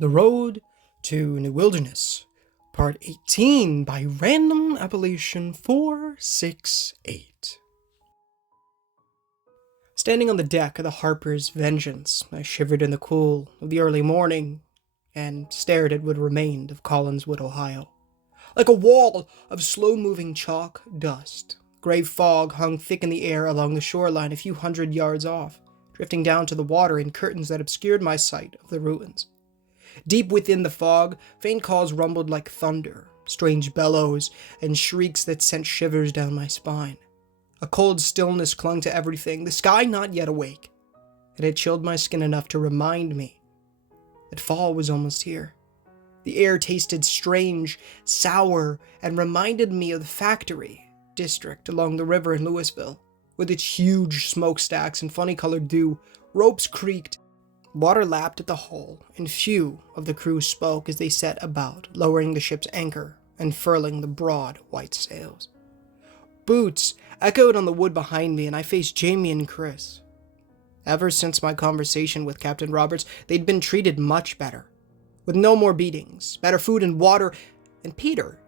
The Road to New Wilderness, Part 18 by Random Appellation 468. Standing on the deck of the Harper's Vengeance, I shivered in the cool of the early morning and stared at what remained of Collinswood, Ohio. Like a wall of slow-moving chalk dust, gray fog hung thick in the air along the shoreline a few hundred yards off, drifting down to the water in curtains that obscured my sight of the ruins. Deep within the fog, faint calls rumbled like thunder, strange bellows and shrieks that sent shivers down my spine. A cold stillness clung to everything, the sky not yet awake. It had chilled my skin enough to remind me that fall was almost here. The air tasted strange, sour, and reminded me of the factory district along the river in Louisville. With its huge smokestacks and funny-colored dew, ropes creaked, water lapped at the hull, and few of the crew spoke as they set about lowering the ship's anchor and furling the broad white sails. Boots echoed on the wood behind me, and I faced Jamie and Chris. Ever since my conversation with Captain Roberts, they'd been treated much better, with no more beatings, better food and water, and Peter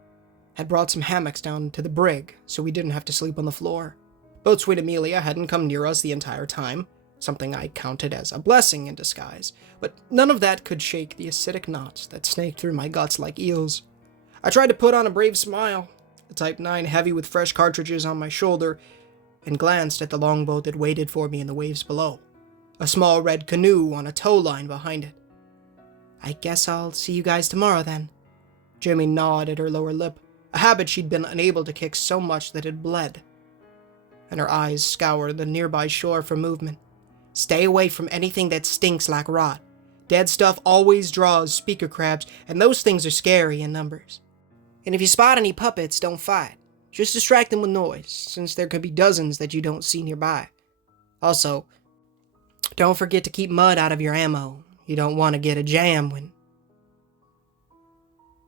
had brought some hammocks down to the brig so we didn't have to sleep on the floor. Boatswain Amelia hadn't come near us the entire time, something I counted as a blessing in disguise, but none of that could shake the acidic knots that snaked through my guts like eels. I tried to put on a brave smile, the Type 9 heavy with fresh cartridges on my shoulder, and glanced at the longboat that waited for me in the waves below, a small red canoe on a tow line behind it. "I guess I'll see you guys tomorrow then." Jamie gnawed at her lower lip, a habit she'd been unable to kick so much that it bled, and her eyes scoured the nearby shore for movement. "Stay away from anything that stinks like rot. Dead stuff always draws speaker crabs, and those things are scary in numbers. And if you spot any puppets, don't fight. Just distract them with noise, since there could be dozens that you don't see nearby. Also, don't forget to keep mud out of your ammo. You don't want to get a jam when..."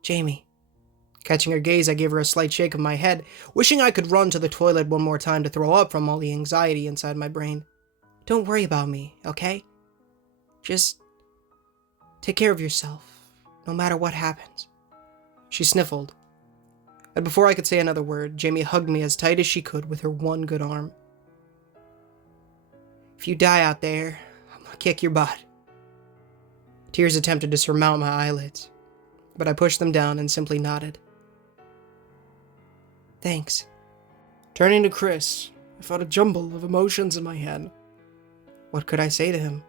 "Jamie." Catching her gaze, I gave her a slight shake of my head, wishing I could run to the toilet one more time to throw up from all the anxiety inside my brain. "Don't worry about me, okay? Just take care of yourself, no matter what happens." She sniffled, and before I could say another word, Jamie hugged me as tight as she could with her one good arm. "If you die out there, I'm gonna kick your butt." Tears attempted to surmount my eyelids, but I pushed them down and simply nodded. "Thanks." Turning to Chris, I felt a jumble of emotions in my head. What could I say to him?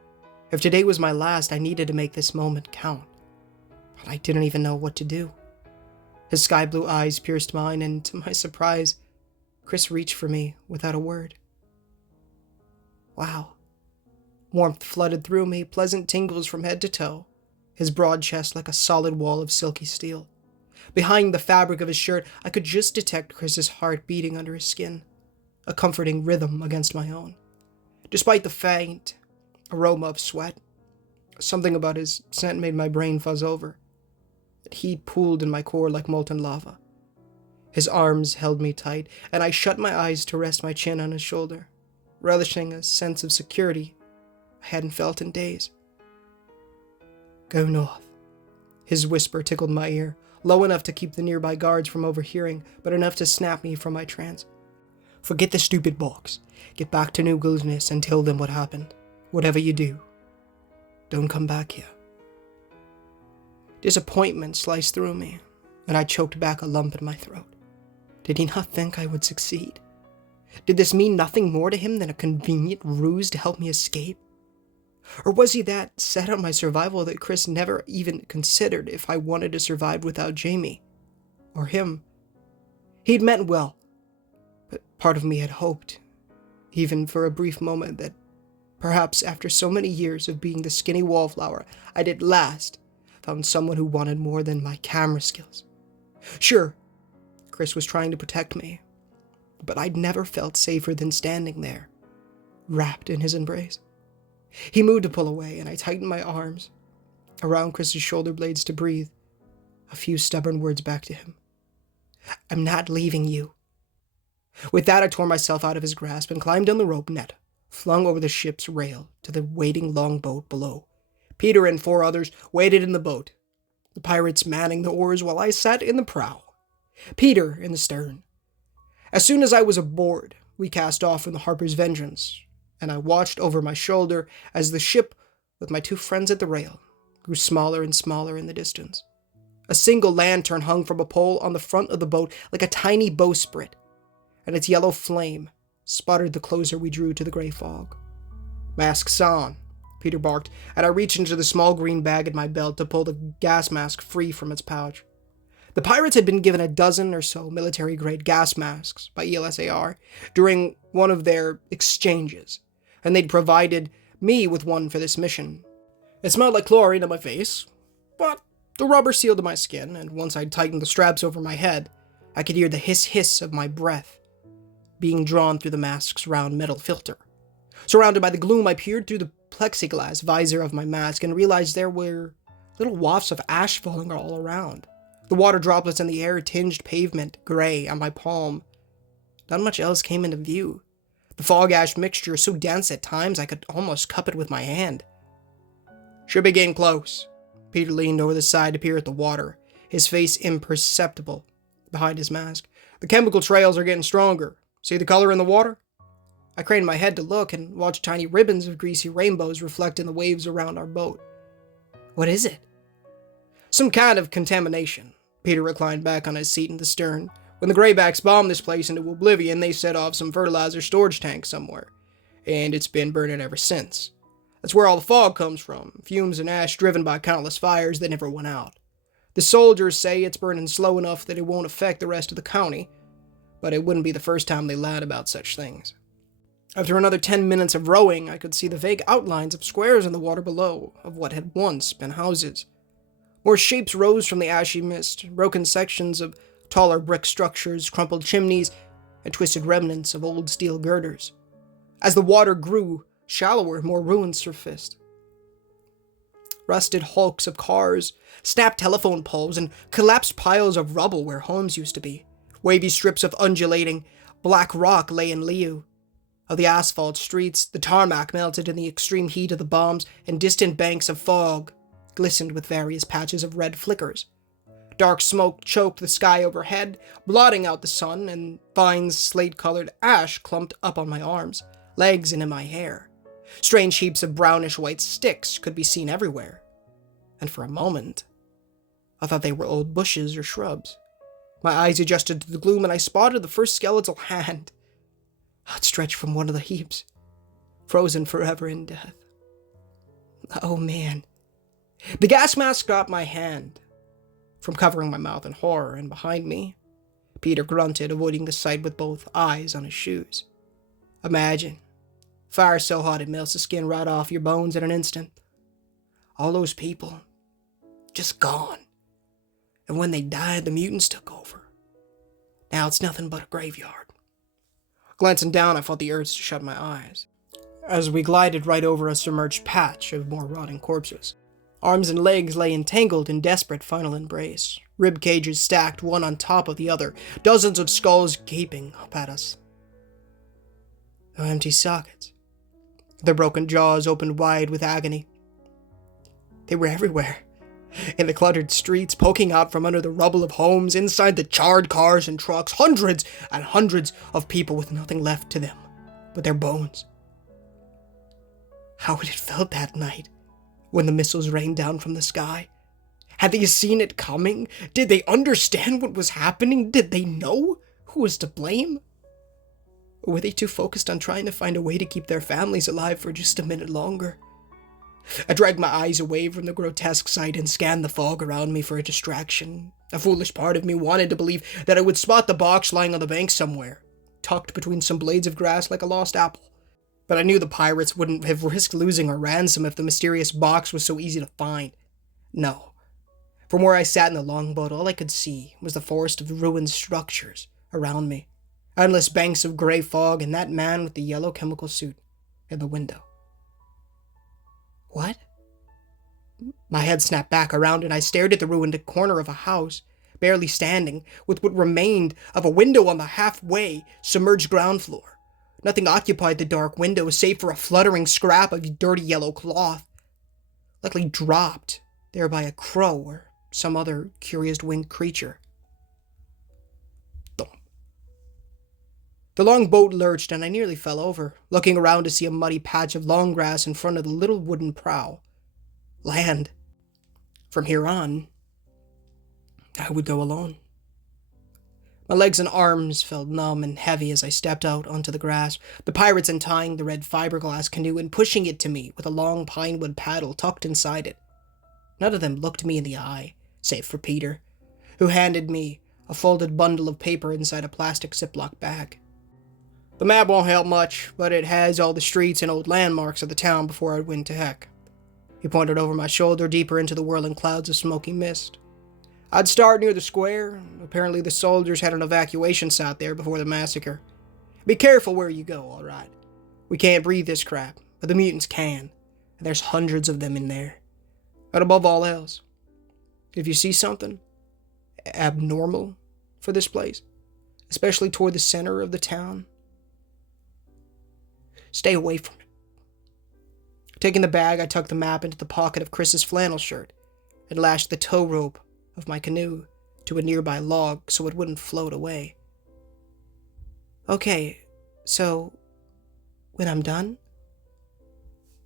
If today was my last, I needed to make this moment count. But I didn't even know what to do. His sky-blue eyes pierced mine, and to my surprise, Chris reached for me without a word. Wow. Warmth flooded through me, pleasant tingles from head to toe, his broad chest like a solid wall of silky steel. Behind the fabric of his shirt, I could just detect Chris's heart beating under his skin, a comforting rhythm against my own. Despite the faint aroma of sweat, something about his scent made my brain fuzz over. The heat pooled in my core like molten lava. His arms held me tight, and I shut my eyes to rest my chin on his shoulder, relishing a sense of security I hadn't felt in days. "Go north." His whisper tickled my ear, low enough to keep the nearby guards from overhearing, but enough to snap me from my trance. "Forget the stupid box. Get back to New Wilderness and tell them what happened. Whatever you do, don't come back here." Disappointment sliced through me, and I choked back a lump in my throat. Did he not think I would succeed? Did this mean nothing more to him than a convenient ruse to help me escape? Or was he that set on my survival that Chris never even considered if I wanted to survive without Jamie? Or him? He'd meant well, but part of me had hoped, even for a brief moment, that perhaps after so many years of being the skinny wallflower, I'd at last found someone who wanted more than my camera skills. Sure, Chris was trying to protect me, but I'd never felt safer than standing there, wrapped in his embrace. He moved to pull away, and I tightened my arms around Chris's shoulder blades to breathe a few stubborn words back to him. "I'm not leaving you." With that, I tore myself out of his grasp and climbed down the rope net, flung over the ship's rail to the waiting longboat below, Peter and 4 others waited in the boat, the pirates manning the oars while I sat in the prow, Peter in the stern. As soon as I was aboard, we cast off from the Harper's Vengeance, and I watched over my shoulder as the ship, with my 2 friends at the rail, grew smaller and smaller in the distance. A single lantern hung from a pole on the front of the boat like a tiny bowsprit, and its yellow flame sputtered the closer we drew to the gray fog. "Masks on," Peter barked, and I reached into the small green bag at my belt to pull the gas mask free from its pouch. The pirates had been given a dozen or so military-grade gas masks by ELSAR during one of their exchanges, and they'd provided me with one for this mission. It smelled like chlorine on my face, but the rubber sealed my skin, and once I'd tightened the straps over my head, I could hear the hiss-hiss of my breath being drawn through the mask's round metal filter. Surrounded by the gloom, I peered through the plexiglass visor of my mask and realized there were little wafts of ash falling all around. The water droplets in the air tinged pavement gray on my palm. Not much else came into view. The fog-ash mixture so dense at times I could almost cup it with my hand. "Should be getting close." Peter leaned over the side to peer at the water, his face imperceptible behind his mask. "The chemical trails are getting stronger. See the color in the water?" I craned my head to look and watched tiny ribbons of greasy rainbows reflect in the waves around our boat. "What is it?" "Some kind of contamination." Peter reclined back on his seat in the stern. "When the Greybacks bombed this place into oblivion, they set off some fertilizer storage tank somewhere, and it's been burning ever since. That's where all the fog comes from, fumes and ash driven by countless fires that never went out. The soldiers say it's burning slow enough that it won't affect the rest of the county, but it wouldn't be the first time they lied about such things." After another 10 minutes of rowing, I could see the vague outlines of squares in the water below, of what had once been houses. More shapes rose from the ashy mist, broken sections of taller brick structures, crumpled chimneys, and twisted remnants of old steel girders. As the water grew shallower, more ruins surfaced. Rusted hulks of cars, snapped telephone poles, and collapsed piles of rubble where homes used to be. Wavy strips of undulating black rock lay in lieu of the asphalt streets. The tarmac melted in the extreme heat of the bombs, and distant banks of fog glistened with various patches of red flickers. Dark smoke choked the sky overhead, blotting out the sun, and fine slate-colored ash clumped up on my arms, legs, and in my hair. Strange heaps of brownish-white sticks could be seen everywhere, and for a moment, I thought they were old bushes or shrubs. My eyes adjusted to the gloom, and I spotted the first skeletal hand outstretched from one of the heaps, frozen forever in death. Oh man. The gas mask stopped my hand from covering my mouth in horror, and behind me, Peter grunted, avoiding the sight with both eyes on his shoes. Imagine fire so hot it melts the skin right off your bones in an instant. All those people, just gone. And when they died, the mutants took over. Now it's nothing but a graveyard. Glancing down, I felt the urge to shut my eyes, as we glided right over a submerged patch of more rotting corpses. Arms and legs lay entangled in desperate final embrace, rib cages stacked one on top of the other, dozens of skulls gaping up at us. No empty sockets. Their broken jaws opened wide with agony. They were everywhere, in the cluttered streets, poking out from under the rubble of homes, inside the charred cars and trucks, hundreds and hundreds of people with nothing left to them but their bones. How had it felt that night, when the missiles rained down from the sky? Had they seen it coming? Did they understand what was happening? Did they know who was to blame? Or were they too focused on trying to find a way to keep their families alive for just a minute longer? I dragged my eyes away from the grotesque sight and scanned the fog around me for a distraction. A foolish part of me wanted to believe that I would spot the box lying on the bank somewhere, tucked between some blades of grass like a lost apple. But I knew the pirates wouldn't have risked losing our ransom if the mysterious box was so easy to find. No. From where I sat in the longboat, all I could see was the forest of ruined structures around me, endless banks of gray fog, and that man with the yellow chemical suit in the window. What? My head snapped back around, and I stared at the ruined corner of a house, barely standing, with what remained of a window on the halfway submerged ground floor. Nothing occupied the dark window save for a fluttering scrap of dirty yellow cloth. likely dropped there by a crow or some other curious winged creature. Thump. The long boat lurched and I nearly fell over, looking around to see a muddy patch of long grass in front of the little wooden prow. Land. From here on, I would go alone. My legs and arms felt numb and heavy as I stepped out onto the grass, the pirates untying the red fiberglass canoe and pushing it to me with a long pinewood paddle tucked inside it. None of them looked me in the eye, save for Peter, who handed me a folded bundle of paper inside a plastic Ziploc bag. The map won't help much, but it has all the streets and old landmarks of the town before it went to heck. He pointed over my shoulder deeper into the whirling clouds of smoky mist. I'd start near the square. Apparently the soldiers had an evacuation site there before the massacre. Be careful where you go, alright? We can't breathe this crap, but the mutants can, and there's hundreds of them in there. But above all else, if you see something abnormal for this place, especially toward the center of the town, stay away from it. Taking the bag, I tucked the map into the pocket of Chris's flannel shirt and lashed the tow rope of my canoe to a nearby log so it wouldn't float away. Okay, so when I'm done,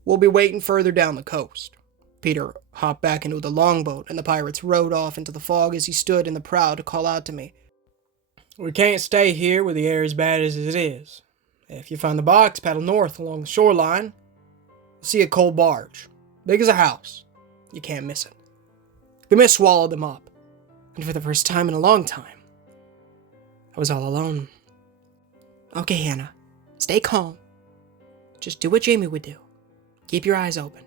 we'll be waiting further down the coast. Peter hopped back into the longboat and the pirates rowed off into the fog as he stood in the prow to call out to me. We can't stay here where the air is bad as it is. If you find the box, paddle north along the shoreline. You'll see a coal barge, big as a house. You can't miss it. The mist swallowed them up, and for the first time in a long time, I was all alone. Okay, Hannah, stay calm. Just do what Jamie would do. Keep your eyes open.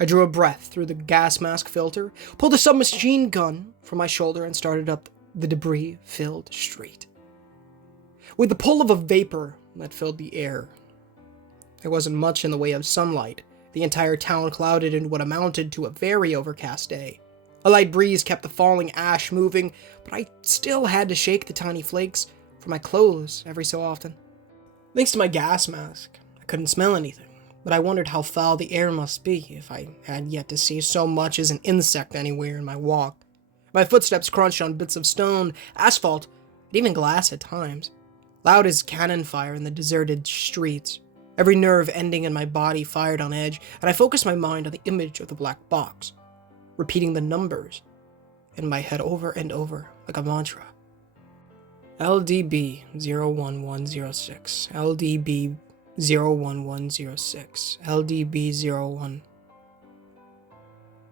I drew a breath through the gas mask filter, pulled a submachine gun from my shoulder, and started up the debris-filled street. With the pull of a vapor that filled the air, there wasn't much in the way of sunlight, the entire town clouded in what amounted to a very overcast day. A light breeze kept the falling ash moving, but I still had to shake the tiny flakes from my clothes every so often. Thanks to my gas mask, I couldn't smell anything, but I wondered how foul the air must be if I had yet to see so much as an insect anywhere in my walk. My footsteps crunched on bits of stone, asphalt, and even glass at times, loud as cannon fire in the deserted streets. Every nerve ending in my body fired on edge, and I focused my mind on the image of the black box, repeating the numbers in my head over and over like a mantra. LDB 01106, LDB 01106, LDB 01.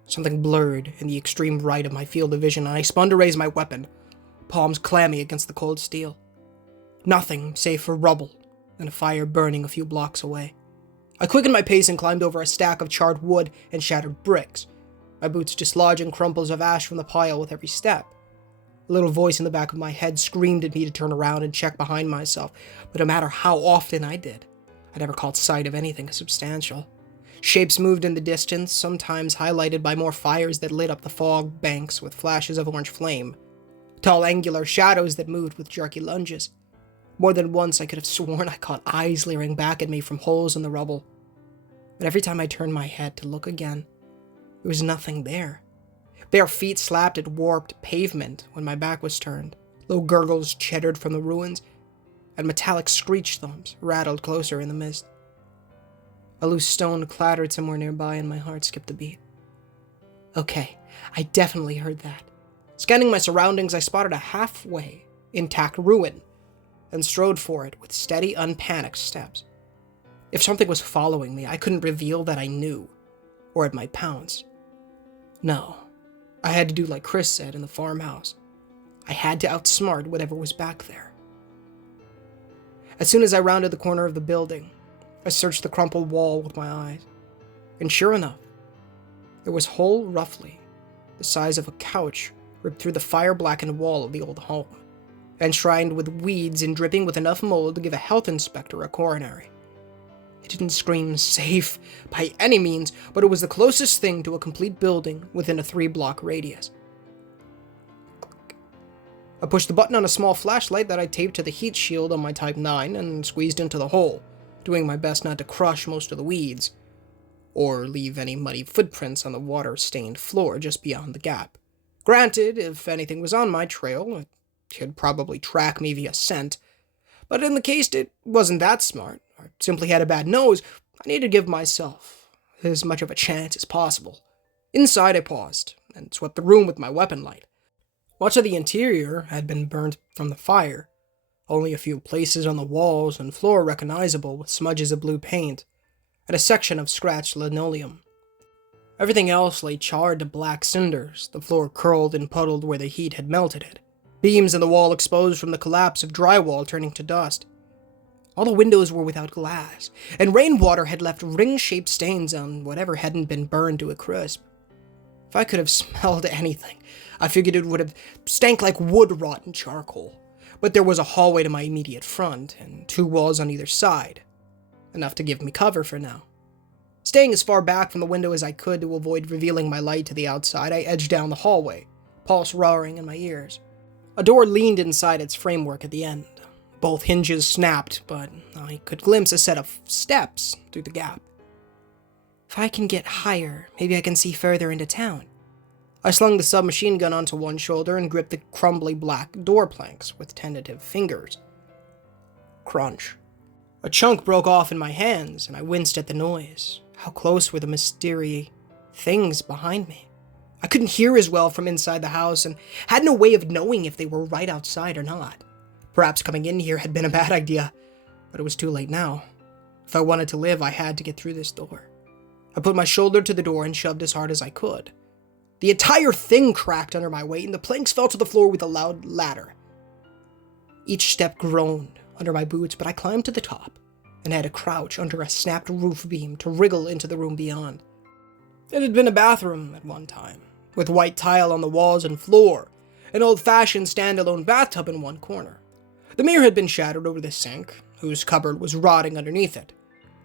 Something blurred in the extreme right of my field of vision, and I spun to raise my weapon, palms clammy against the cold steel. Nothing save for rubble and a fire burning a few blocks away. I quickened my pace and climbed over a stack of charred wood and shattered bricks, my boots dislodging crumples of ash from the pile with every step. A little voice in the back of my head screamed at me to turn around and check behind myself, but no matter how often I did, I never caught sight of anything substantial. Shapes moved in the distance, sometimes highlighted by more fires that lit up the fog banks with flashes of orange flame. Tall angular shadows that moved with jerky lunges. More than once I could have sworn I caught eyes leering back at me from holes in the rubble. But every time I turned my head to look again, there was nothing there. Bare feet slapped at warped pavement when my back was turned. Low gurgles chittered from the ruins, and metallic screech thumps rattled closer in the mist. A loose stone clattered somewhere nearby and my heart skipped a beat. Okay, I definitely heard that. Scanning my surroundings, I spotted a halfway intact ruin and strode for it with steady, unpanicked steps. If something was following me, I couldn't reveal that I knew, or it might pounce. No, I had to do like Chris said in the farmhouse. I had to outsmart whatever was back there. As soon as I rounded the corner of the building, I searched the crumpled wall with my eyes, and sure enough, there was a hole roughly the size of a couch ripped through the fire-blackened wall of the old home, enshrined with weeds and dripping with enough mold to give a health inspector a coronary. It didn't scream safe by any means, but it was the closest thing to a complete building within a 3-block radius. I pushed the button on a small flashlight that I taped to the heat shield on my Type 9 and squeezed into the hole, doing my best not to crush most of the weeds. or leave any muddy footprints on the water-stained floor just beyond the gap. Granted, if anything was on my trail, it could probably track me via scent, but in the case it wasn't that smart, or simply had a bad nose, I needed to give myself as much of a chance as possible. Inside I paused, and swept the room with my weapon light. Much of the interior had been burnt from the fire, only a few places on the walls and floor recognizable with smudges of blue paint, and a section of scratched linoleum. Everything else lay charred to black cinders, the floor curled and puddled where the heat had melted it, beams in the wall exposed from the collapse of drywall turning to dust. All the windows were without glass, and rainwater had left ring-shaped stains on whatever hadn't been burned to a crisp. If I could have smelled anything, I figured it would have stank like wood rot and charcoal. But there was a hallway to my immediate front, and 2 walls on either side. Enough to give me cover for now. Staying as far back from the window as I could to avoid revealing my light to the outside, I edged down the hallway, pulse roaring in my ears. A door leaned inside its framework at the end. Both hinges snapped, but I could glimpse a set of steps through the gap. If I can get higher, maybe I can see further into town. I slung the submachine gun onto one shoulder and gripped the crumbly black door planks with tentative fingers. Crunch. A chunk broke off in my hands, and I winced at the noise. How close were the mysterious things behind me? I couldn't hear as well from inside the house, and had no way of knowing if they were right outside or not. Perhaps coming in here had been a bad idea, but it was too late now. If I wanted to live, I had to get through this door. I put my shoulder to the door and shoved as hard as I could. The entire thing cracked under my weight, and the planks fell to the floor with a loud ladder. Each step groaned under my boots, but I climbed to the top and had to crouch under a snapped roof beam to wriggle into the room beyond. It had been a bathroom at one time, with white tile on the walls and floor, an old-fashioned standalone bathtub in one corner. The mirror had been shattered over the sink, whose cupboard was rotting underneath it.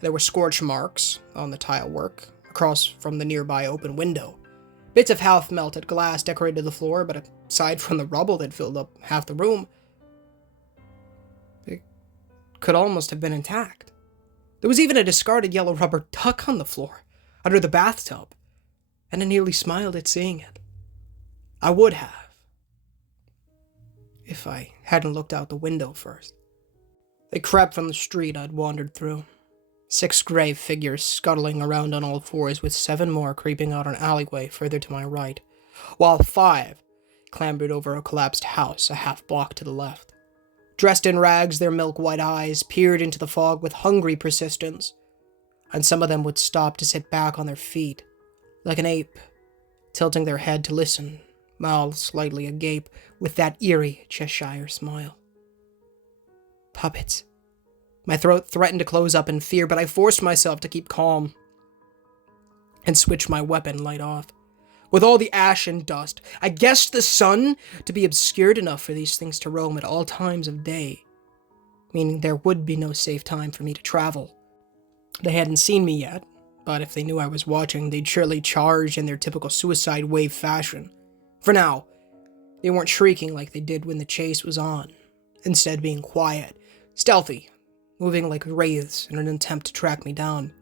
There were scorch marks on the tile work across from the nearby open window. Bits of half-melted glass decorated the floor, but aside from the rubble that filled up half the room, it could almost have been intact. There was even a discarded yellow rubber duck on the floor, under the bathtub, and I nearly smiled at seeing it. I would have, if I hadn't looked out the window first. They crept from the street I'd wandered through. 6 gray figures scuttling around on all fours, with 7 more creeping out an alleyway further to my right, while 5 clambered over a collapsed house a half block to the left. Dressed in rags, their milk-white eyes peered into the fog with hungry persistence, and some of them would stop to sit back on their feet, like an ape, tilting their head to listen, mouths slightly agape, with that eerie Cheshire smile. Puppets. My throat threatened to close up in fear, but I forced myself to keep calm and switched my weapon light off. With all the ash and dust, I guessed the sun to be obscured enough for these things to roam at all times of day, meaning there would be no safe time for me to travel. They hadn't seen me yet, but if they knew I was watching, they'd surely charge in their typical suicide wave fashion. For now, they weren't shrieking like they did when the chase was on, instead being quiet, stealthy, moving like wraiths in an attempt to track me down.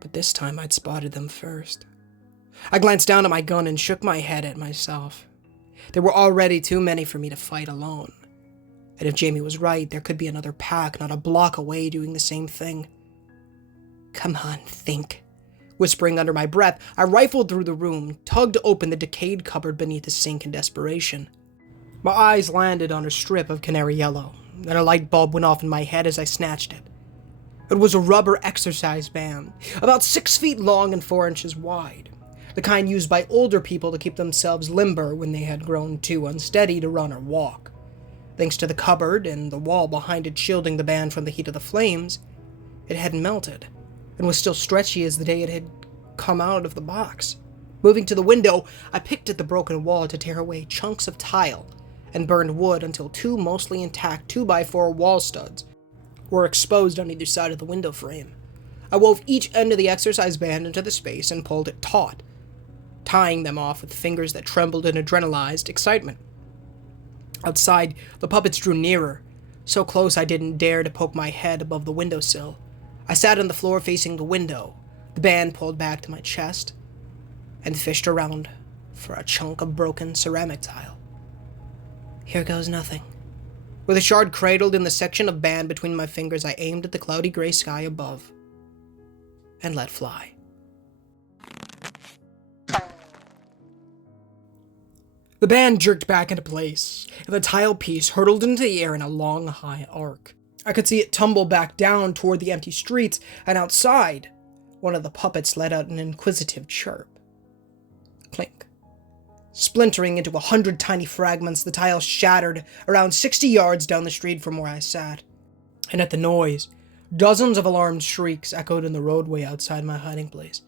But this time I'd spotted them first. I glanced down at my gun and shook my head at myself. There were already too many for me to fight alone. And if Jamie was right, there could be another pack not a block away doing the same thing. Come on, think. Whispering under my breath, I rifled through the room, tugged open the decayed cupboard beneath the sink in desperation. My eyes landed on a strip of canary yellow, and a light bulb went off in my head as I snatched it. It was a rubber exercise band, about 6 feet long and 4 inches wide, the kind used by older people to keep themselves limber when they had grown too unsteady to run or walk. Thanks to the cupboard and the wall behind it shielding the band from the heat of the flames, it hadn't melted, and was still stretchy as the day it had come out of the box. Moving to the window, I picked at the broken wall to tear away chunks of tile and burned wood until 2 mostly intact 2x4 wall studs were exposed on either side of the window frame. I wove each end of the exercise band into the space and pulled it taut, tying them off with fingers that trembled in adrenalized excitement. Outside, the puppets drew nearer, so close I didn't dare to poke my head above the windowsill. I sat on the floor facing the window, The band pulled back to my chest and fished around for a chunk of broken ceramic tile. Here goes nothing. With a shard cradled in the section of band between my fingers, I aimed at the cloudy gray sky above and let fly. The band jerked back into place, and the tile piece hurtled into the air in a long, high arc. I could see it tumble back down toward the empty streets, and outside, one of the puppets let out an inquisitive chirp. Clink. Splintering into 100 tiny fragments, the tile shattered around 60 yards down the street from where I sat. And at the noise, dozens of alarmed shrieks echoed in the roadway outside my hiding place.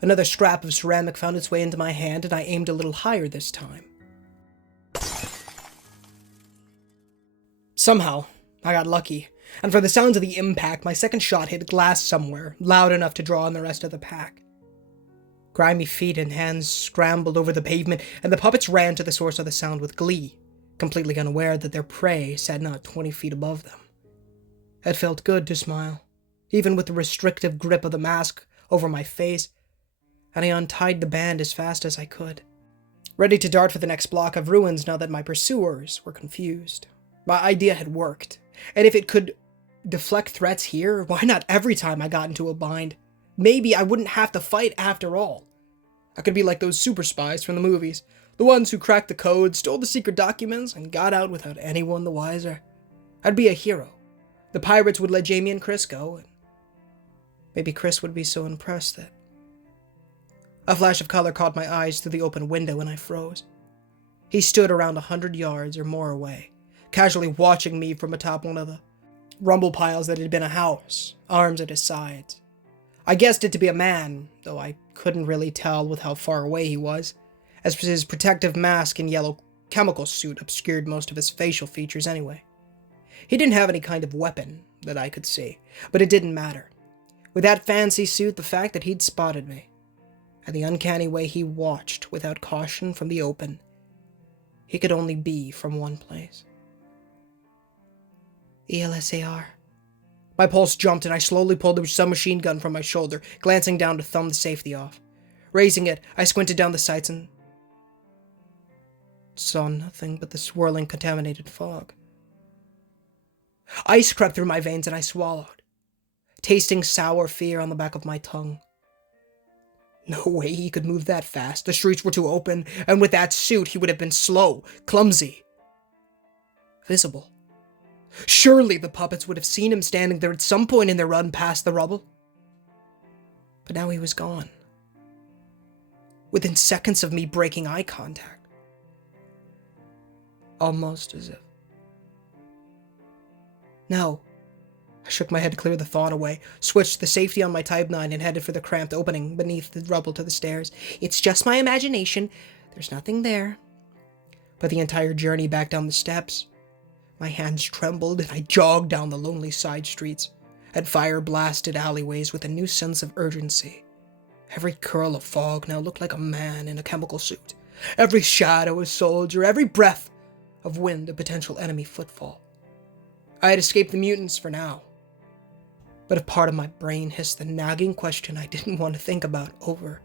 Another scrap of ceramic found its way into my hand, and I aimed a little higher this time. Somehow, I got lucky, and for the sounds of the impact, my second shot hit glass somewhere, loud enough to draw in the rest of the pack. Grimy feet and hands scrambled over the pavement, and the puppets ran to the source of the sound with glee, completely unaware that their prey sat not 20 feet above them. It felt good to smile, even with the restrictive grip of the mask over my face, and I untied the band as fast as I could, ready to dart for the next block of ruins now that my pursuers were confused. My idea had worked, and if it could deflect threats here, why not every time I got into a bind? Maybe I wouldn't have to fight after all. I could be like those super spies from the movies, the ones who cracked the code, stole the secret documents, and got out without anyone the wiser. I'd be a hero. The pirates would let Jamie and Chris go, and maybe Chris would be so impressed that... A flash of color caught my eyes through the open window, and I froze. He stood around 100 yards or more away, casually watching me from atop one of the rumble piles that had been a house, arms at his sides. I guessed it to be a man, though I couldn't really tell with how far away he was, as his protective mask and yellow chemical suit obscured most of his facial features anyway. He didn't have any kind of weapon that I could see, but it didn't matter. With that fancy suit, the fact that he'd spotted me, and the uncanny way he watched without caution from the open, he could only be from one place. ELSAR. My pulse jumped and I slowly pulled the submachine gun from my shoulder, glancing down to thumb the safety off. Raising it, I squinted down the sights and saw nothing but the swirling, contaminated fog. Ice crept through my veins and I swallowed, tasting sour fear on the back of my tongue. No way he could move that fast. The streets were too open, and with that suit, he would have been slow, clumsy, visible. Surely the puppets would have seen him standing there at some point in their run past the rubble. But now he was gone. Within seconds of me breaking eye contact. Almost as if... No. I shook my head to clear the thought away, switched the safety on my Type 9 and headed for the cramped opening beneath the rubble to the stairs. It's just my imagination. There's nothing there. But the entire journey back down the steps, my hands trembled and I jogged down the lonely side streets and fire-blasted alleyways with a new sense of urgency. Every curl of fog now looked like a man in a chemical suit. Every shadow a soldier, every breath of wind a potential enemy footfall. I had escaped the mutants for now. But a part of my brain hissed the nagging question I didn't want to think about over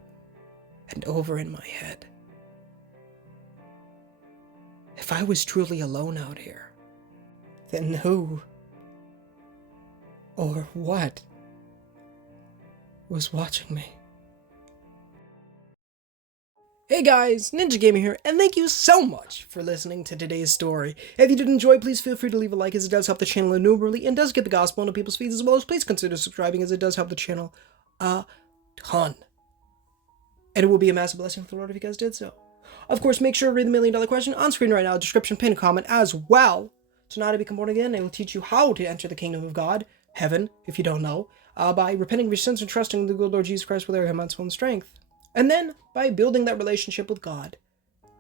and over in my head. If I was truly alone out here, then who or what was watching me? Hey guys, Ninja Gaming here, and thank you so much for listening to today's story. If you did enjoy, please feel free to leave a like, as it does help the channel innumerably and does get the gospel into people's feeds, as well as please consider subscribing, as it does help the channel a ton. And it will be a massive blessing for the Lord if you guys did so. Of course, make sure to read the $1 million question on screen right now, description, pin, comment, as well. So now to become born again, it will teach you how to enter the kingdom of God, heaven, if you don't know, by repenting of your sins and trusting in the good Lord Jesus Christ with our Him on strength. And then by building that relationship with God,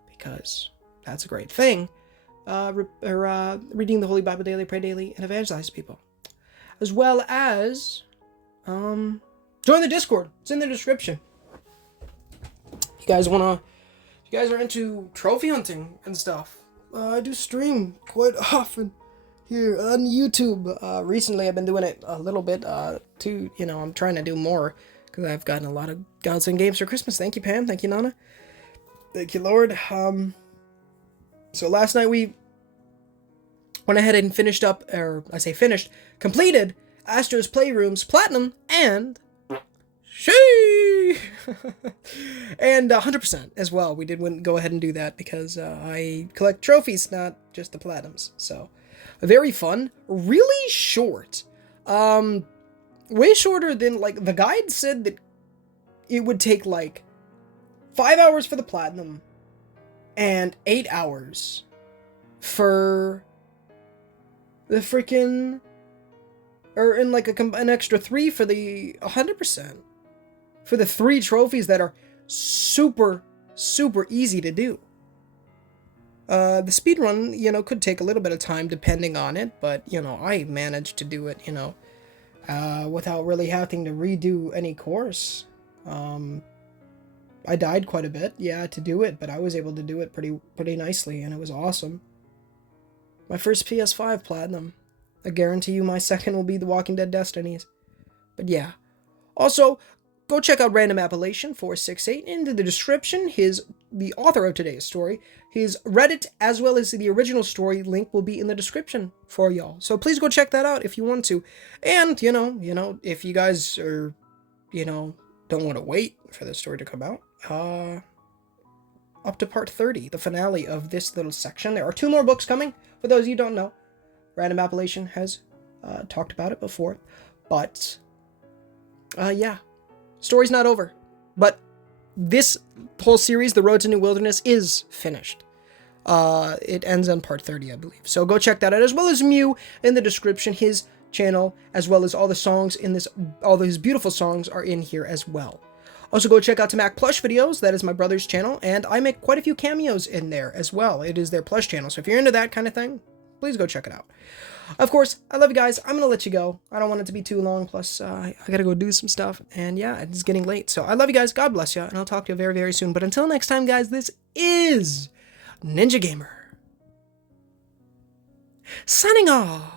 because that's a great thing. Reading the Holy Bible daily, pray daily, and evangelize people. As well as join the Discord. It's in the description. You guys are into trophy hunting and stuff. I do stream quite often here on YouTube. Recently I've been doing it a little bit I'm trying to do more because I've gotten a lot of gods and games for Christmas. Thank you, Pam. Thank you, Nana. Thank you, Lord. So last night we went ahead and finished up, or I say finished, completed Astro's Playroom's Platinum and and 100% as well. We did go ahead and do that because I collect trophies, not just the Platinums. So very fun, really short. Way shorter than, like, the guide said that it would take like 5 hours for the Platinum and 8 hours for the freaking, or in like an extra 3 for the 100%, for the 3 trophies that are super easy to do. The speedrun, you know, could take a little bit of time depending on it, but, you know, I managed to do it, you know, without really having to redo any course. I died quite a bit, yeah, to do it, but I was able to do it pretty nicely, and it was awesome. My first PS5 Platinum. I guarantee you my second will be The Walking Dead Destinies. But yeah. Also, go check out Random Appellation 468 in the description. The author of today's story, his Reddit as well as the original story link will be in the description for y'all. So please go check that out if you want to. And you know, if you guys are, you know, don't want to wait for the story to come out, up to part 30, the finale of this little section. There are 2 more books coming. For those of you who don't know, Random Appellation has talked about it before. But, yeah. Story's not over. But this whole series, The Road to New Wilderness, is finished. It ends on part 30, I believe. So go check that out, as well as Mew in the description. His channel, as well as all the songs in this, all his beautiful songs are in here as well. Also, go check out Tamac Plush videos. That is my brother's channel, and I make quite a few cameos in there as well. It is their Plush channel, so if you're into that kind of thing, please go check it out. Of course, I love you guys. I'm gonna let you go. I don't want it to be too long, plus I gotta go do some stuff, and yeah, it's getting late. So I love you guys. God bless you, and I'll talk to you very soon. But until next time, guys, this is Ninja Gamer signing off.